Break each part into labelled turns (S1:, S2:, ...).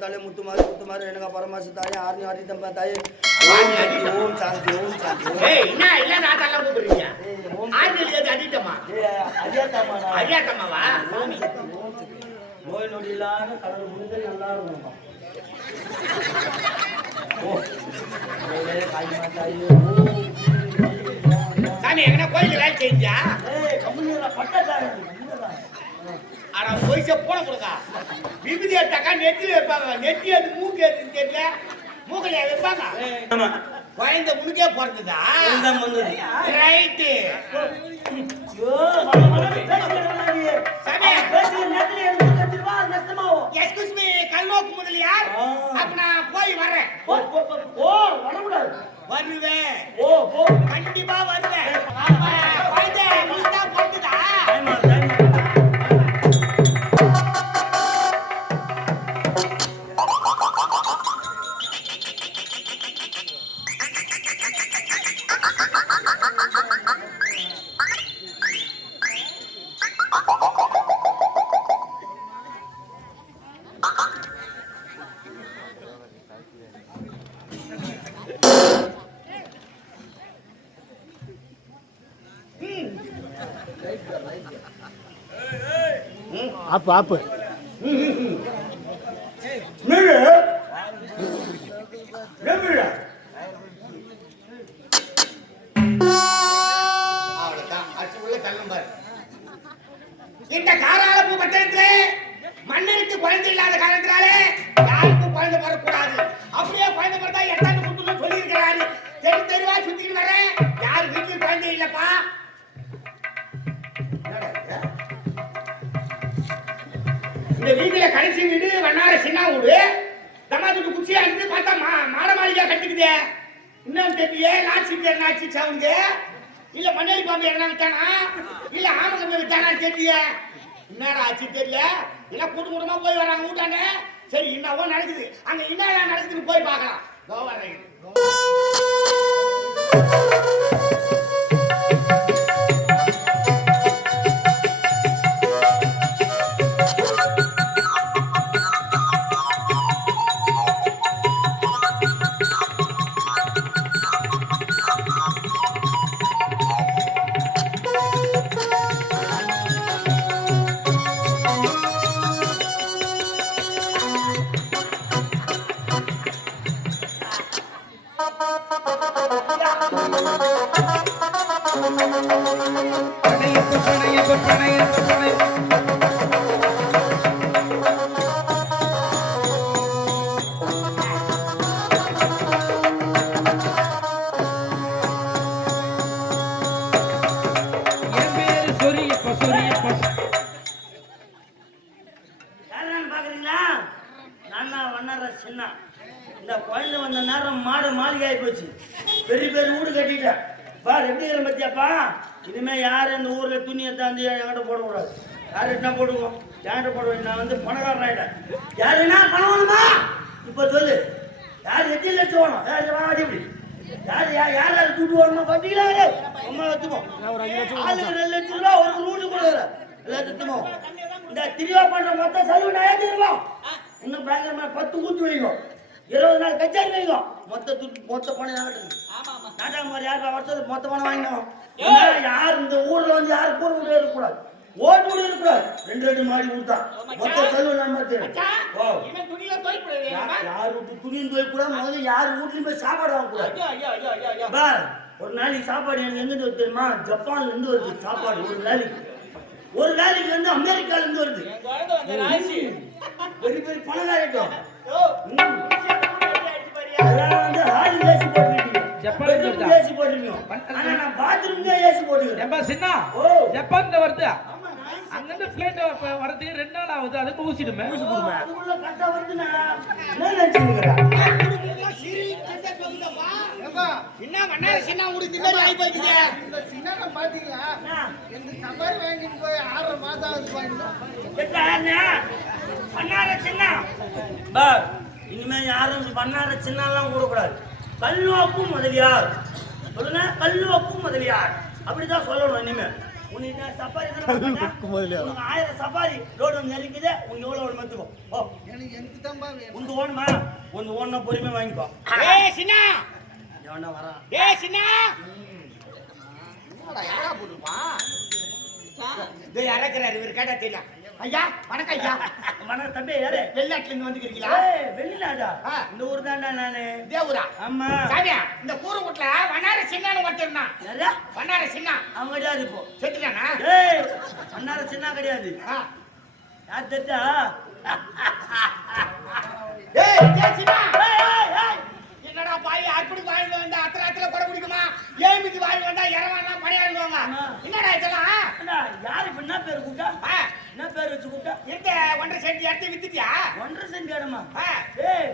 S1: தாலே முத்துமாரி முத்துமாரி எனக்கு பரமாசு தாயே ஆர்னி ஆரி தம்பா தாயே.
S2: ஆர்னி ஆரி தம்பா.
S1: ஓம் சாந்தி ஓம் சாந்தி ஓம்
S2: ஏய் என்ன இல்ல நான் தள்ள கூப்பிடுறீங்க?
S1: ஏய், ஓம்
S2: ஆண்கள் எது அடிட்டமா?
S1: ஏய், அடியாத்தாம்மா சக்தி, ஓம் சக்தி. நோய் நொடி இல்லாத கடவுள் முழுக்க நல்லா ஓம்
S2: சாமி எங்கனா கோயிலுக்கு வேலை செஞ்சா
S1: பட்டக்காரன், கம்முனுடா.
S2: ஆனா பொய்ச போட கொடுக்கா. விபதி எடுத்தாக்கா நெத்தி வைப்பாங்க. நெத்தி அது மூக்கு எதுன்னு தெரியல. மூக்கல வைப்பாங்க குழந்தை முன்னுக்கே பிறந்ததா. ரைட்டு. எஸ்கூஸ் மீ கல்நோக்கு முதலியார். அப்ப நான் போய் வரேன்
S1: போ, போ, போ, போ, வரக்கூடாது.
S2: வருவேன்.
S1: போ.
S2: கண்டிப்பா வருவேன். குழந்தை முழுதா பிறந்ததா?
S3: ஆப்பு ஆப்பு.
S2: காராளப்பு பட்டணத்திலே மன்னருக்கு குழந்தை இல்லாத காரணத்தினாலே யாருக்கும் குழந்தை வரக்கூடாது. அப்படியே குழந்தை பிறந்தா எட்டாண்டு குடும்பம் சொல்லியிருக்கிறாரு. தெரு தெருவா சுத்திட்டு வரேன் யாரு வீட்டுக்கு குழந்தை இல்லப்பா? இந்த வீட்டுல கடைசி வீடு வண்ணார சின்ன வீடு. தமாத்துக்கு குச்சியா இருந்து பார்த்தா மா மாட மாளிகா கட்டுக்குதே. இன்னும் தெரியலையே லாட்சி என்னாச்சு சவுண்டு இல்ல மண்ணெளி பாம்பு என்ன விட்டானா இல்ல ஆமகம்பு விட்டானா தெரியல என்னடா ஆச்சு தெரியல? இல்ல கூட்டு கூட்டமா போய் வராங்க ஊட்டாங்க சரி என்னவோ நடக்குது. அங்க என்ன நடக்குதுன்னு போய் பார்க்கலாம். கோவா. ரைடு
S4: பிணையப்பு பிணையப்பு பிணையப்பு
S1: இனிமே யாரும் இந்த ஊர்ல துணியை தாண்டி என்கிட்ட போடக்கூடாது. யார் என்ன போடுவோம் என்கிட்ட போடுவேன் நான் வந்து பணக்காரன் ஆயிட்டேன் யாரு என்ன பணம் வேணுமா? இப்போ சொல்லு. யார் எத்தனை லட்சம் வேணும்? யார் வாடி இப்படி. யார் யார் யார் யார் துட்டு வேணுமா பார்த்தீங்களா அம்மா வச்சுப்போம் ஆளுக்கு ரெண்டு லட்சம் ரூபா ஒரு ரூட்டு கொடுக்குற எல்லாத்துக்கும் இந்த திரிவா பண்ற மொத்த செலவு நான் ஏற்றிருக்கோம் இன்னும் பயங்கரமா பத்து ஊத்து வைங்க. இருபது நாள் கச்சேரி வைங்க. மொத்த துட்டு மொத்த பணம் நாட்டு நாட்டாங்க மாதிரி யார் வருஷத்துக்கு மொத்த பணம் வாங்கினோம்? யார் இந்த ஊர்ல வந்து யார் கூற வீடு இருக்கக்கூடாது. ஓட்டு வீடு இருக்கக்கூடாது. ரெண்டு ரெண்டு மாடி கொடுத்தா. மொத்த செலவு நம்ம யார் வீட்டு துணியும் கூட முதல்ல யார் வீட்லயும் போய் சாப்பாடு வாங்கக்கூடாது. ஒரு நாளைக்கு சாப்பாடு எனக்கு எங்கிருந்து வருது தெரியுமா? ஜப்பான்ல இருந்து வருது சாப்பாடு ஒரு நாளைக்கு. ஒரு நாளைக்கு வந்து அமெரிக்கால இருந்து வருது. பெரிய பெரிய
S2: பாரியா?
S1: அதெல்லாம் வந்து ஹால் ஏசி போட்டுருக்கீங்க
S4: ஜப்பான்ல
S1: பெட்ரூம்
S4: இருந்தா?
S1: ஏசி போட்டுருக்கீங்க ஆனா நான் பாத்ரூம் தான் ஏசி போட்டுக்கிறேன்.
S4: ஏம்பா சின்ன?
S1: ஓ.
S4: ஜப்பான்ல வருது? அங்கிருந்து பிளைட் வரதுக்கு ரெண்டு நாள் ஆகுது. அதுக்கு ஊசிடுமே.
S1: அதுக்குள்ள கரெக்டா வருதுண்ணா என்ன
S2: சொல்லுங்கப்பா. என்ன சின்ன இந்த மாதிரி ஆகி போச்சுதே.
S5: இந்த சின்ன பாத்தீங்களா இந்த சவாரி வாங்கிட்டு போய் ஆறு மாதம் ஆகுது பாருங்க
S1: பண்ணார சின்ன. இனிமே யாரும் பண்ணார சின்னலாம் கூடக்கூடாது கல்வாக்கும் முதலியார். சொல்லுங்க கல்வாக்கும் முதலியார். அப்படிதான் சொல்லணும் இனிமே. உனக்கு என்ன சஃபாரி தானே? உனக்கு ஆயிரம் சஃபாரி ரோடு வந்து இறங்குது உனக்கு எவ்வளோ வேணும் மத்துக்கோ ஓ
S5: எனக்கு எனக்கு வேணும்?
S1: உனக்கு ஓணுமா உனக்கு ஓணுனா பொறுமையாக வாங்கிக்கோ.
S2: ஏய் சின்னா!
S1: எவனா வரான்?
S2: ஏய் சின்னா!
S5: என்னடா யாரா போட்டுப்பா
S2: இது இறக்குறாரு இவர் கேட்டா தெரியல ஐயா வணக்கம் ஐயா.
S1: வணக்கம் தம்பி யாரு?
S2: வெளிநாட்டுல இருந்து வந்துக்கிறீங்களா
S1: வெளிநாடா. இந்த ஊர் தான்டா நானு.
S2: இதே ஊரா?
S1: ஆமா.
S2: சாமியா இந்த கூறு வீட்டுல வண்ணார சின்னான்னு ஒருத்தர் இருந்தான்.
S1: யாரா?
S2: வண்ணார சின்னா.
S1: அவங்க கிடையாது இப்போ?
S2: செத்துட்டானா?
S1: ஏய் அண்ணார சின்ன கிடையாது. யார் தெரிஞ்சா.
S2: என்னடா பாய் அப்படி வாங்கி வந்தா அத்தனை அத்தனை கூட குடிக்குமா ஏமிக்கு வாங்கி வந்தா இரவானா பணியாருவாங்க
S1: ஆமா.
S2: என்னடா இதெல்லாம்?
S1: யார் இப்ப என்ன பேர் கூப்பிட்டா?
S2: ஆ,
S1: என்ன பேர் வச்சு கூப்பிட்டா?
S2: எந்த ஒன்றரை சென்ட் எடுத்து வித்துட்டியா?
S1: ஒன்றரை சென்ட் இடமா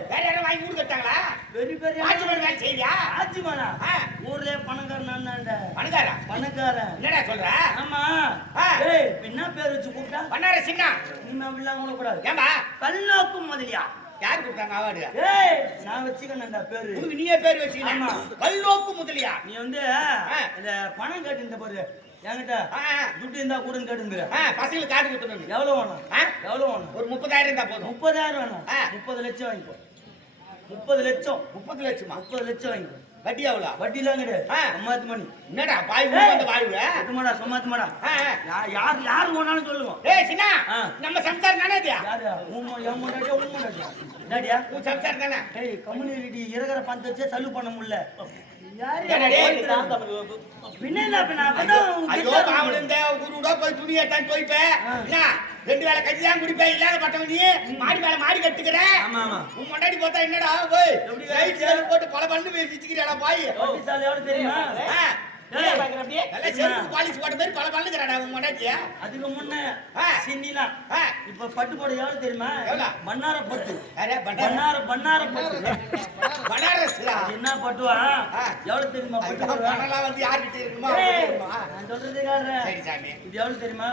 S2: வேற யாரும் வாங்கி வீடு கட்டாங்களா
S1: பெரிய பெரிய
S2: வாட்ச்மேன் வேலை செய்யறியா
S1: ஆச்சிமானா
S2: ஆ.
S1: ஊர்லயே பணக்காரன் நான்தான்டா
S2: பணக்காரா
S1: பணக்காரன்?
S2: என்னடா சொல்ற?
S1: ஆமா. என்ன பேர் வச்சு கூப்பிட்டா?
S2: பண்ணார சின்ன.
S1: நீ அப்படிலாம் கூடாது
S2: ஏம்பா
S1: பல்நோக்கு முதலியா?
S2: யார் கொடுத்தாங்க அவார்டு?
S1: ஏய் நான் வச்சுக்கணும்டா பேரு.
S2: உனக்கு நீயே பேர் வச்சுக்கலாம். பல்லோக்கு முதலியா?
S1: நீ வந்து. இந்த பணம் கேட்டு பாரு. என்கிட்ட. துட்டு இருந்தா கூடன்னு கேட்டுங்கிற
S2: பசங்களுக்கு காட்டு கொடுத்துடணும்
S1: எவ்வளவு வேணும்?
S2: ஆ?
S1: எவ்வளவு வேணும்?
S2: ஒரு முப்பதாயிரம் இருந்தா போதும்.
S1: முப்பதாயிரம் வேணும். முப்பது லட்சம் வாங்கிக்கோ. முப்பது லட்சம்.
S2: முப்பது லட்சமா?
S1: முப்பது லட்சம் வாங்கிக்கோ.
S2: வட்டி எவ்வளோ?
S1: வட்டிலாம் கிடையாது. சம்மாத்து மணி
S2: என்னடா பாய். வந்து வாழ்வு
S1: எட்டுமாடா சம்மாத்து மாடா. யார் யார் வேணாலும் சொல்லுவோம்
S2: ஏய் சின்ன. நம்ம சம்சாரம் தானே
S1: யாரு உன் என் முன்னாடியா உன் முன்னாடியா என்னடியா?
S2: உன் சம்சாரம் தானே?
S1: ஏய் கம்யூனிட்டி இருக்கிற வச்சே சல்லு பண்ண முடியல.
S2: ரெண்டு வேளை கஞ்சி தான் குடிப்பேன் இல்லாத பட்டவன் நீ? மாடி மேல மாடி கட்டுக்கிற? உன் முன்னாடி பார்த்தா என்னடா போய் போட்டு பல பண்ணு வச்சுக்கிறா பாய்?
S1: தெரியுமா? அதுக்கு முன்ன. சின்னிலாம். இப்ப பட்டு போட எவ்வளவு தெரியுமா? மன்னார பட்டு. பன்னார பன்னார பட்டு.
S2: பனாரஸ்லா
S1: அது என்ன பட்டுவா. எவ்வளவு தெரியுமா
S2: வந்து யார்கிட்ட இருக்குமா?
S1: நான் இது எவ்வளவு தெரியுமா.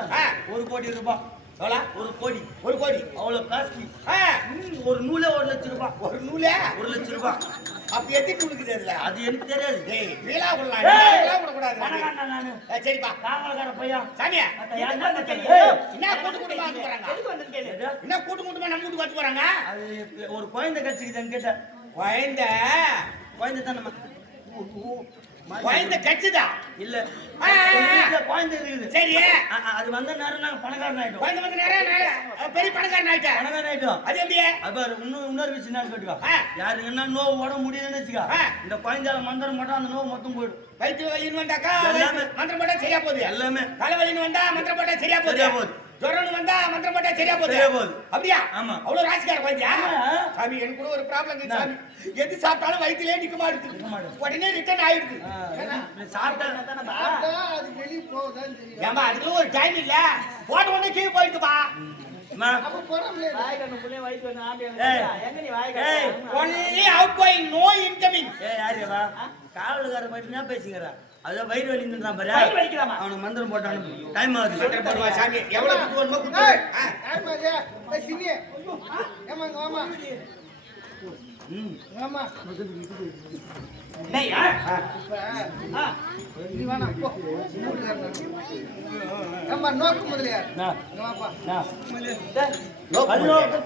S1: ஒரு கோடி ரூபாய்.
S2: எவ்வளோ?
S1: ஒரு கோடி.
S2: ஒரு கோடி.
S1: அவ்வளவு காஸ்ட்லி. ஒரு நூலே ஒரு லட்சம் ரூபாய்
S2: ஒரு நூலே?
S1: ஒரு லட்சம் ரூபாய்
S2: அப்ப எத்தி நூலுக்குது அதுல
S1: அது எனக்கு தெரியாது.
S2: டேய் வீலா விடலாம். வீலா விடக்கூடாது.
S1: பணக்காரன்டா நானு
S2: சரிப்பா.
S1: காவலக்கார பையன்.
S2: சாமியா என்ன
S1: தான்
S2: கூட்டு கூட்டமா வந்து போறாங்க? என்ன கூட்டு கூட்டமா நம்ம வீட்டுக்கு வந்து போறாங்க?
S1: அது ஒரு குழந்தை கட்சிக்குதுன்னு கேட்டேன்.
S2: குழந்தை?
S1: குழந்தை தான் நம்ம
S2: குழந்தை கட்சிதா
S1: இல்ல. குழந்தை இருக்குது.
S2: சரி.
S1: அது வந்த நேரம் நாங்க பணக்காரன் ஆயிட்டோம்.
S2: குழந்தை வந்து நிறைய பெரிய பணக்காரன் ஆயிட்டேன்.
S1: பணக்காரன் ஆயிட்டோம்.
S2: அது எப்படியே
S1: அது பாரு இன்னும் இன்னொரு விஷயம் என்ன கேட்டுக்கோ. யாருக்கு என்ன நோவு உடம்பு முடியுதுன்னு வச்சுக்கோ. இந்த குழந்தையால மந்திரம் மட்டும் அந்த நோவு மொத்தம் போயிடும்.
S2: வயிற்று வலின்னு வந்தாக்கா மந்திரம் போட்டா சரியா போகுது.
S1: எல்லாமே.
S2: தலைவலின்னு வந்தா மந்திரம் போட்டா சரியா போகுது. ஜுரம்னு வந்தா மந்திரம் போட்டா சரியா போகுது.
S1: சரியா போகுது.
S2: அப்படியா?
S1: ஆமா.
S2: அவ்வளவு ராசிக்கார குழந்தையா
S1: ஆமா.
S2: சாமி எனக்கு கூட ஒரு ப்ராப்ளம்
S1: என்ன?
S2: சாமி. எது சாப்பிட்டாலும் வயிற்றுலயே நிக்க மாட்டுது. உடனே ரிட்டர்ன் ஆயிடுது.
S1: சாப்பிட்டா
S5: அது வெளியே போகுதான்னு தெரியும்
S2: ஏமா அதுக்கு ஒரு டைம் இல்ல. போட்ட உடனே கீழே போயிடுதுப்பா.
S1: அம்மா,
S5: அப்ப போட முடியாது
S1: ஏய், ஏய்,
S2: only outgoing no incoming
S1: ஏய், யாரு வா? அதான் வயிறு வலி நின்றான் பாரு.
S4: வயிறு வலிக்குதாம்மா?
S1: அவனுக்கு மந்திரம் போட்டு அனுப்பு. டைம் ஆகுது.
S2: சாமி எவ்வளவு குத்து வேணுமோ குத்து
S1: ஏய்.
S2: ஆ.
S5: ஆமா அது ஏய், சின்னி ஏமா வாமா
S1: ம்.
S5: வாமா
S4: என்னய்யா?
S5: இப்ப நீ வேணாம் போ ஏமா நோக்கு முதலியார்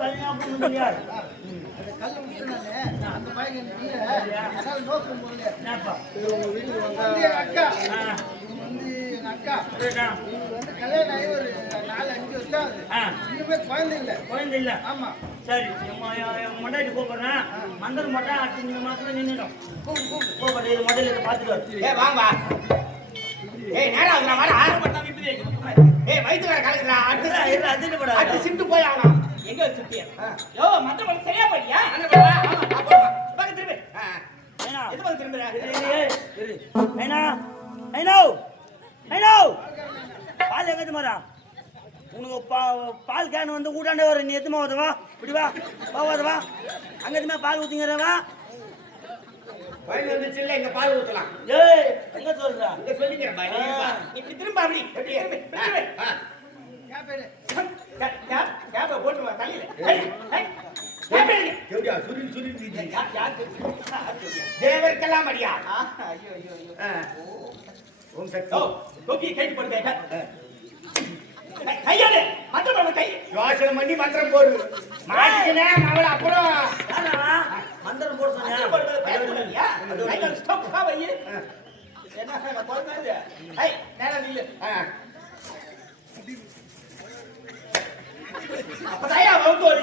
S1: கல்யாணம்.
S5: அந்த கல்லு விட்டுனாலே அந்த பையன் எனக்கு இல்ல அதனால நோக்கு முதலியார்
S1: என்னப்பா?
S5: வந்து எங்க அக்கா இவங்க வந்து எங்க அக்கா. இவங்க வந்து கல்யாணம் ஆகி ஒரு நாலு அஞ்சு வருஷம் ஆகுது
S1: ஆ,
S5: இன்னுமே குழந்தை இல்ல
S1: குழந்தை இல்ல.
S5: ஆமா
S1: சரி என் ம- என் என் முன்னாடி கூப்பிடுறேன். மந்திரம் போட்டா அடுத்த இந்த மாசத்துல நின்னுடும். கூப்பிடு, இது முதல்ல இதை பார்த்துட்டு வா.
S2: ஏய் வாங்க வா ஏய் நேரா ஆகுதுடா வாடா ஏய் வயித்து வேற கலக்குறா அடுத்து. அடுத்து போய் ஆகலாம்
S4: யோ, சரியா
S2: அப்பா
S4: பக்கம் திரும்பு. எது பக்கம்.
S1: ஐனா, ஐனோ, ஐனோ. பால் எங்க மாறா உனக்கு பா- பால் கேன் வந்து ஊட்டாண்டே வர நீ எத்துமா வருவா இப்படி வா. வா வருவா அங்க எதுவுமே பால் ஊத்திங்கிறவா
S2: வயிறு வந்துச்சு இல்ல இங்க பால் ஊத்தலாம்.
S1: ஏய் எங்க சொல்ற?
S2: இங்க சொல்லிக்கிறேன்
S4: இப்படி திரும்ப அப்படி. திரும்பு, கேப்பை போட்டு தலையில.
S2: தேவருக்கெல்லாம்
S4: ஆ, ஐயோ, ஐயோ, ஐயோ.
S2: ஓம் சக்தி.
S4: தூக்கி கை போடு கை கை- கையாடு மத்த பண்ண கை.
S2: யோசனை பண்ணி மந்திரம் போடு. மாட்டிக்கினேன் அவளை அப்புறம்?
S1: மந்திரம் போட
S4: வையே என்ன நான் போறது ஐ நேரா நில்லு
S2: ஆ,
S4: அப்பதாயா வந்து ஒரு சரியா போறாங்க
S2: யோசனை இன்னைக்கு கீழே வாங்க.
S1: இரு, இரு, நான்
S4: இப்படி இப்படியா
S1: நான் வைக்கிறேன் தீபத்துறையாலே நீங்க சென்னம்மா புத்தா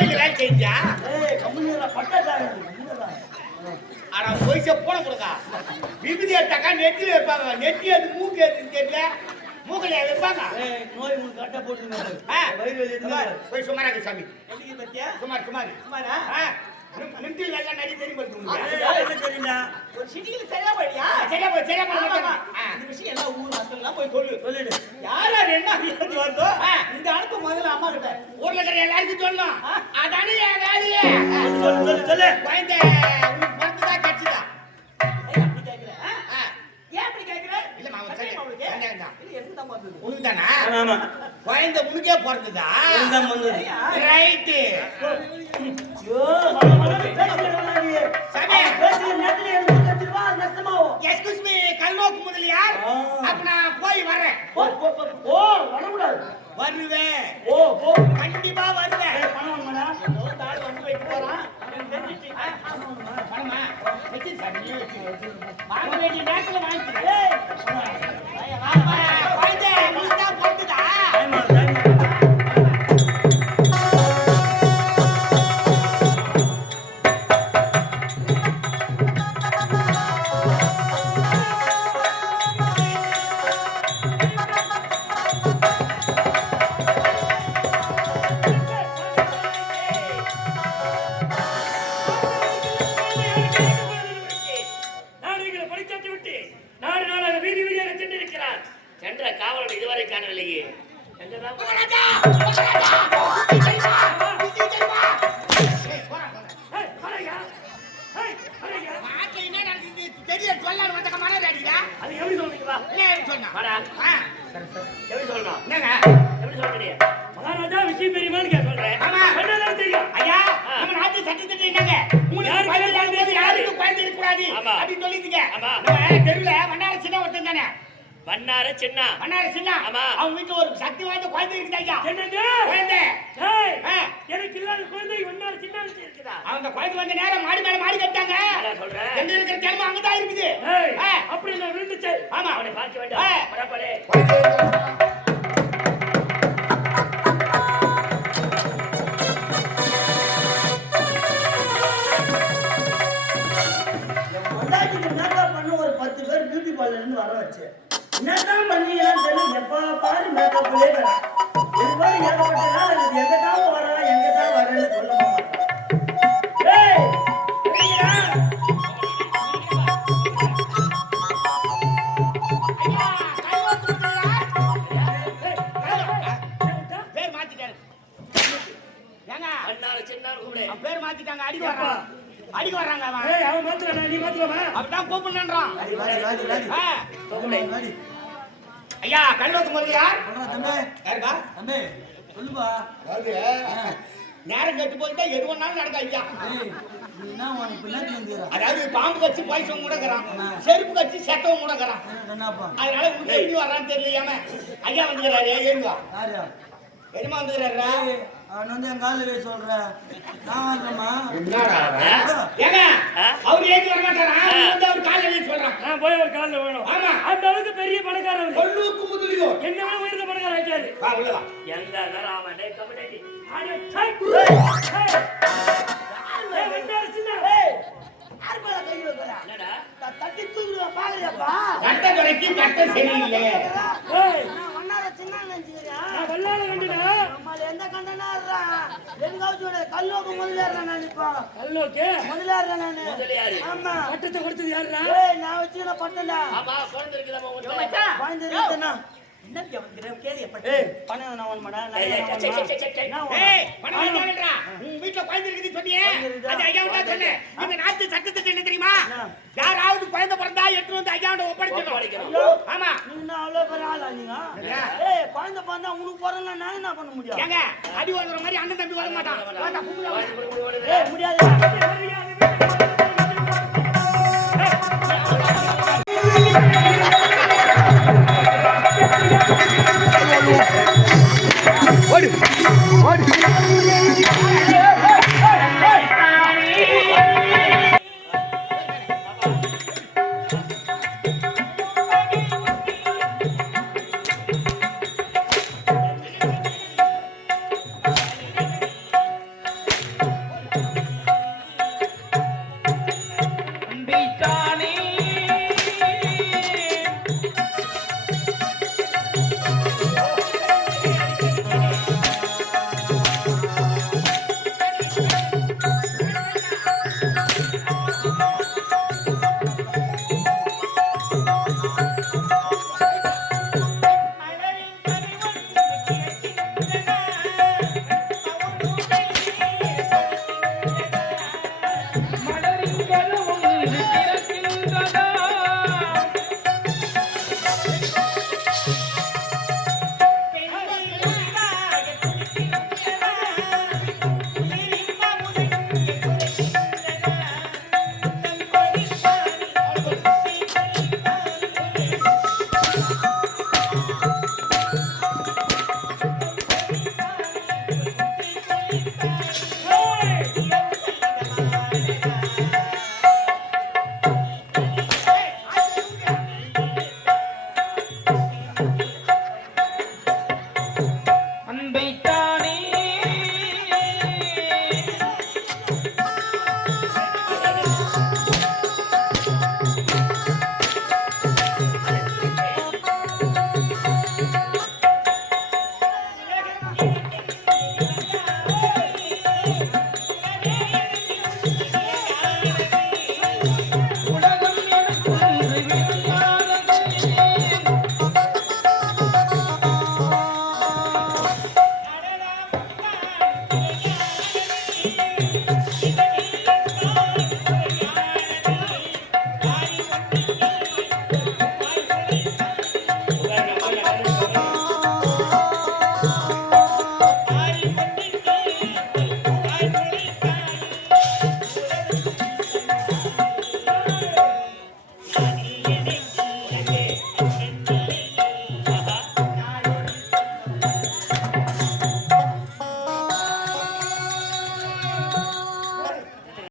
S2: வேலை செஞ்சா ஆனா போய்ச்ச போட கொடுக்கா. விபதி எடுத்தாக்கா நெத்தி வைப்பாங்க. நெத்தி அது மூக்கு எதுன்னு தெரியல. மூக்கல வைப்பாங்க?
S1: நோய் உங்களுக்கு வலி இருந்தா
S2: போய் சுமாராக சாமி.
S4: பத்தியா?
S2: சுமார் சுமார்.
S4: சும்மாடா
S2: ஆ, நிம்- நிமிஷத்துல எல்லாம் நடி தெரியும்
S1: தெரியல
S4: ஒரு சிட்டியில சரியா போயிடியா
S2: சரியா போய் சரியா போய்.
S4: இந்த விஷயம் எல்லா ஊர் மக்கள்லாம் போய் சொல்லு.
S1: சொல்லிடு.
S4: யார் யார் என்ன வியாதி வருதோ. இந்த அனுப்பு முதல்ல அம்மா கிட்ட.
S2: ஊர்ல இருக்கிற எல்லாருக்கும் சொல்லணும். அதானே என் வேலையே?
S1: சொல்லு சொல்லு சொல்லு.
S2: குழந்தை உனக்கு பிறந்ததா கட்சிதான்.
S4: அப்படி? ஆ, ஏன் அப்படி கேக்குற?
S2: இல்ல, மாமா, சரி.
S4: இல்ல, எதுக்கு தான் வந்தது?
S2: உனக்கு தானா
S1: ஆமா.
S2: குழந்தை உனக்கே பிறந்ததா? ரைட்டு எஸ்கூஸ் மீ கல்நோக்கு முதலியார். அப்ப நான் போய் வரேன்
S1: போ போ வரக்கூடாது.
S2: வருவேன்.
S1: ஓ போ.
S2: கண்டிப்பா வருவேன்.
S1: பணம் வாங்கடா
S4: ஏதோ ஆள் வந்து வைக்க போறான்.
S2: பணமா வச்சு சாமி வாங்க வேண்டிய நேரத்துல வாங்கிக்கிறேன். நாட்டுல என்ன நடக்குது தெரிய சொல்லான்னு வந்தக்க மன அடிக்கிறா
S6: அது எப்படி சொல்றீங்களா
S2: என்ன ஏன்னு சொன்னா
S6: எப்படி சொல்லணும்?
S2: என்னங்க?
S6: எப்படி சொல்றீங்க? மகாராஜா விஷயம் தெரியுமான்னு கேட்க சொல்றேன்.
S2: ஆமா.
S6: என்னதான் தெரியும்?
S2: ஐயா
S6: ஆ.
S2: நம்ம நாட்டு சட்டத்திட்டம் என்னங்க? உங்களுக்கு
S6: யாருக்கு
S2: குழந்தை
S6: குழந்தை
S2: இல்லாதது யாருக்கும் குழந்தை இருக்கக்கூடாது.
S6: ஆமா.
S2: அப்படின்னு சொல்லிட்டீங்க.
S6: ஆமா.
S2: நம்ம தெருவுல மன்னார சின்ன ஒருத்தன் தானே
S6: வண்ணார சின்ன
S2: மன்னார சின்ன
S6: ஆமா.
S2: அவன் வீட்டுல ஒரு சக்தி வாய்ந்த குழந்தை இருக்குது ஐயா
S6: என்னங்க
S2: குழந்தை.
S6: எனக்கு இல்லாத குழந்தை வண்ணார சின்ன இருக்குதா
S2: அவங்க குழந்தை வந்து நேரம் மாடி மேல மாடி கட்டாங்க
S6: என்னடா சொல்ற?
S2: எங்க இருக்கிற கிழமை அங்கதான் இருக்குது.
S6: அப்படி விழுந்துச்சு
S2: ஆமா.
S6: அவனை பார்க்க. வேண்டாம்
S1: எப்ப பாரு இது மாதிரி ஏகப்பட்ட நாள் எங்க தான் எங்க
S2: அதாவது பாம்பு கட்சி பாய்ச்சவங்க முடக்கிறான் செருப்பு கட்சி செத்தவங்க முடக்கிறான் அதனால உனக்கு எப்படி வர்றான்னு தெரியலையாம? ஐயா வந்துக்கிறாரு. ஏங்குவா எதுமா வந்துக்கிறாரா
S1: அவன் வந்து என் காலில் போய் சொல்றேன்?
S2: அவர் வர மாட்டாரா அவர் வந்து அவர் எழுதி சொல்றான்.
S6: போய் ஒரு காலில் வேணும்
S2: ஆமா.
S6: அந்த அளவுக்கு பெரிய பணக்காரர் அவரு.
S2: கொல்லூக்கு முதலியோர்
S6: என்ன உயர்ந்த பணக்காரர் ஆயிட்டாரு.
S2: உள்ள வா.
S6: எந்த
S2: கட்ட துறைக்கு கட்ட சரியில்லை.
S1: கல்லோக்கு முதல்ல இருறான் நான் இப்போ.
S6: கல்லோக்கு?
S1: முதலியார் தான் நானு.
S6: முதலியாரு.
S1: ஆமா.
S6: பட்டத்தை கொடுத்தது யாருடா?
S1: ஏய் நான் வச்சுக்கிற பட்டம்டா.
S6: ஆமா குழந்தை
S4: மச்சான்.
S1: குழந்தை இருக்குதுண்ணா.
S2: சட்டத்துக்கு என்ன தெரியுமா யாராவது குழந்தை பிறந்தா எட்டு வந்து ஐயாவோட
S6: ஒப்படைச்சிடும்
S2: ஆமா
S1: நீங்க அவ்வளவு பெரிய ஏய் குழந்தை பிறந்தா உங்களுக்கு பிறந்தா என்ன பண்ண முடியும்
S2: ஏங்க அடி வாங்குற மாதிரி அண்ணன் தம்பி வர மாட்டான் முடியாது
S1: ஓடு ஓடு